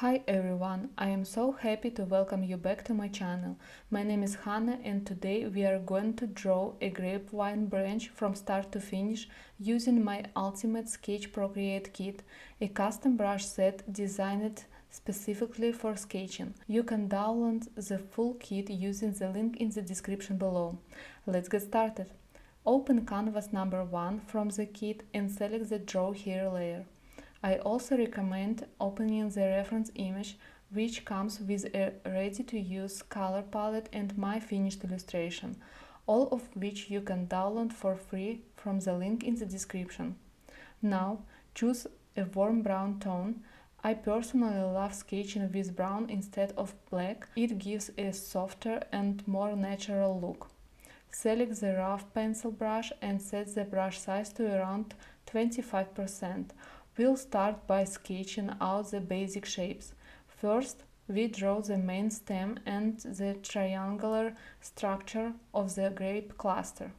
Hi everyone, I am so happy to welcome you back to my channel. My name is Hannah and today we are going to draw a grapevine branch from start to finish using my ultimate Sketch Procreate Kit, a custom brush set designed specifically for sketching. You can download the full kit using the link in the description below. Let's get started. Open canvas number 1 from the kit and select the Draw Here layer. I also recommend opening the reference image, which comes with a ready-to-use color palette and my finished illustration, all of which you can download for free from the link in the description. Now, choose a warm brown tone. I personally love sketching with brown instead of black. It gives a softer and more natural look. Select the rough pencil brush and set the brush size to around 25%. We'll start by sketching out the basic shapes. First, we draw the main stem and the triangular structure of the grape cluster.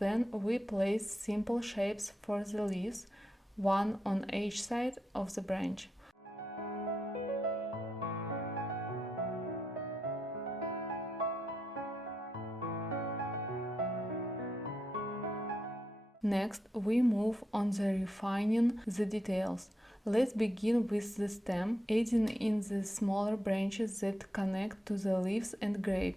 Then we place simple shapes for the leaves, one on each side of the branch. Next, we move on the refining the details. Let's begin with the stem, adding in the smaller branches that connect to the leaves and grape.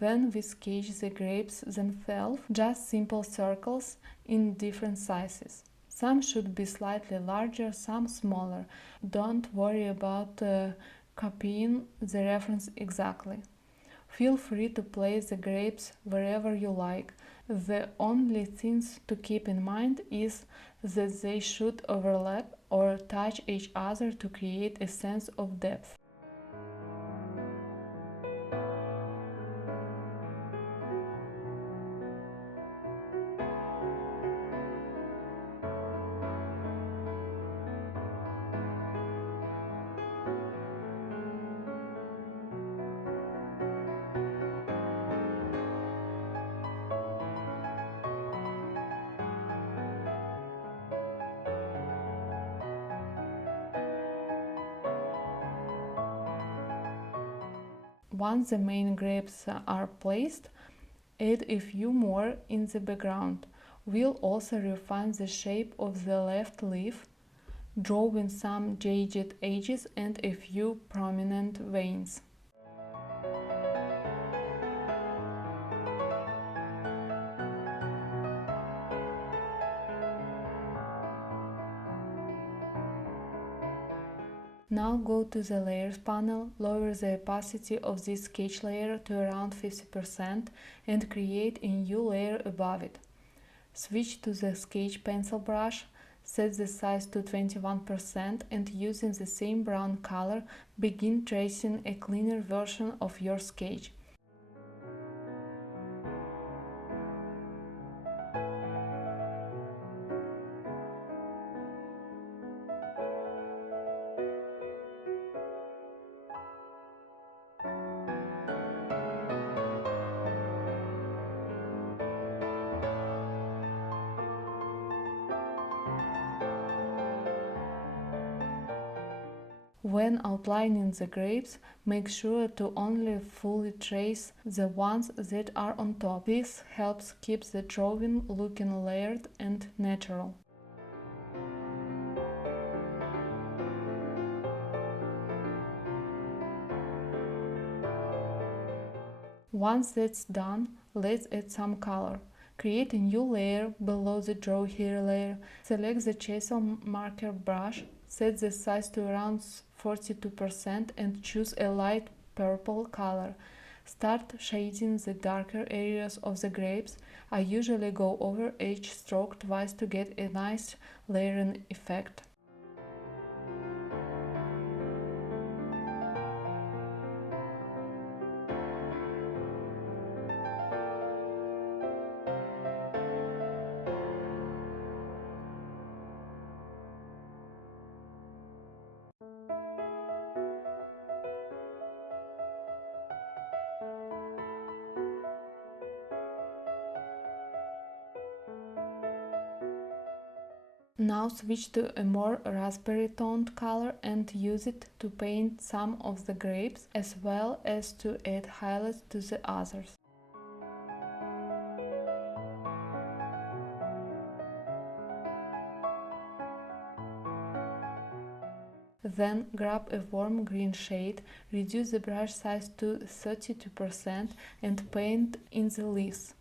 Then we sketch the grapes themselves, just simple circles in different sizes. Some should be slightly larger, some smaller. Don't worry about copying the reference exactly. Feel free to place the grapes wherever you like. The only things to keep in mind is that they should overlap or touch each other to create a sense of depth. Once the main grapes are placed, add a few more in the background. We'll also refine the shape of the left leaf, drawing some jagged edges and a few prominent veins. Now go to the Layers panel, lower the opacity of this sketch layer to around 50% and create a new layer above it. Switch to the sketch pencil brush, set the size to 21% and using the same brown color, begin tracing a cleaner version of your sketch. When outlining the grapes, make sure to only fully trace the ones that are on top. This helps keep the drawing looking layered and natural. Once that's done, let's add some color. Create a new layer below the Draw Here layer. Select the chisel marker brush, set the size to around 42% and choose a light purple color. Start shading the darker areas of the grapes. I usually go over each stroke twice to get a nice layering effect. Now switch to a more raspberry toned color and use it to paint some of the grapes as well as to add highlights to the others. Then grab a warm green shade, reduce the brush size to 32% and paint in the leaves.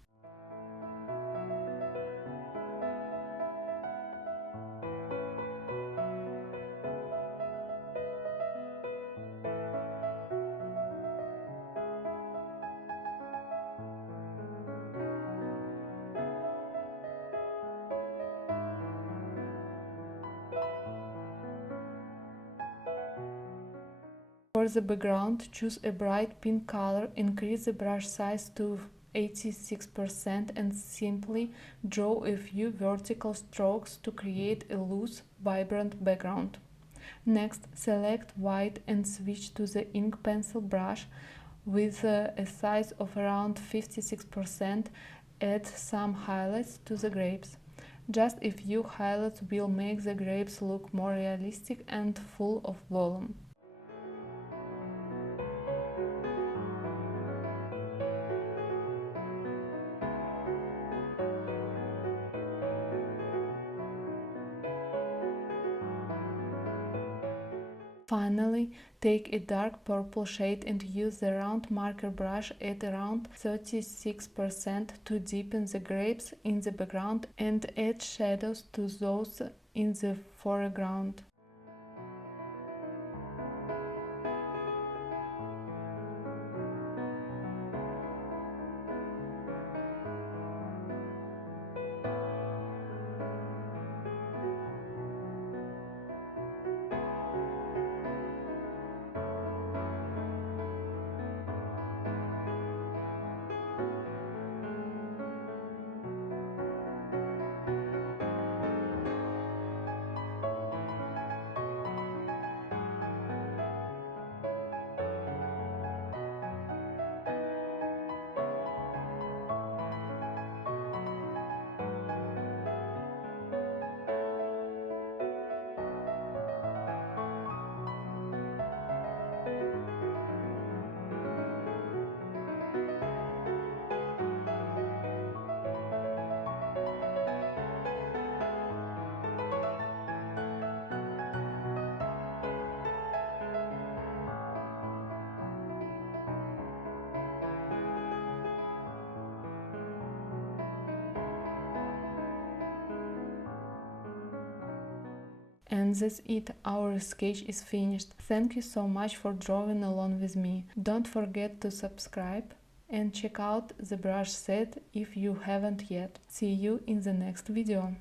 For the background, choose a bright pink color, increase the brush size to 86% and simply draw a few vertical strokes to create a loose, vibrant background. Next, select white and switch to the ink pencil brush with a size of around 56%. Add some highlights to the grapes. Just a few highlights will make the grapes look more realistic and full of volume. Finally, take a dark purple shade and use the round marker brush at around 36% to deepen the grapes in the background and add shadows to those in the foreground. And that's it, our sketch is finished. Thank you so much for drawing along with me. Don't forget to subscribe and check out the brush set if you haven't yet. See you in the next video.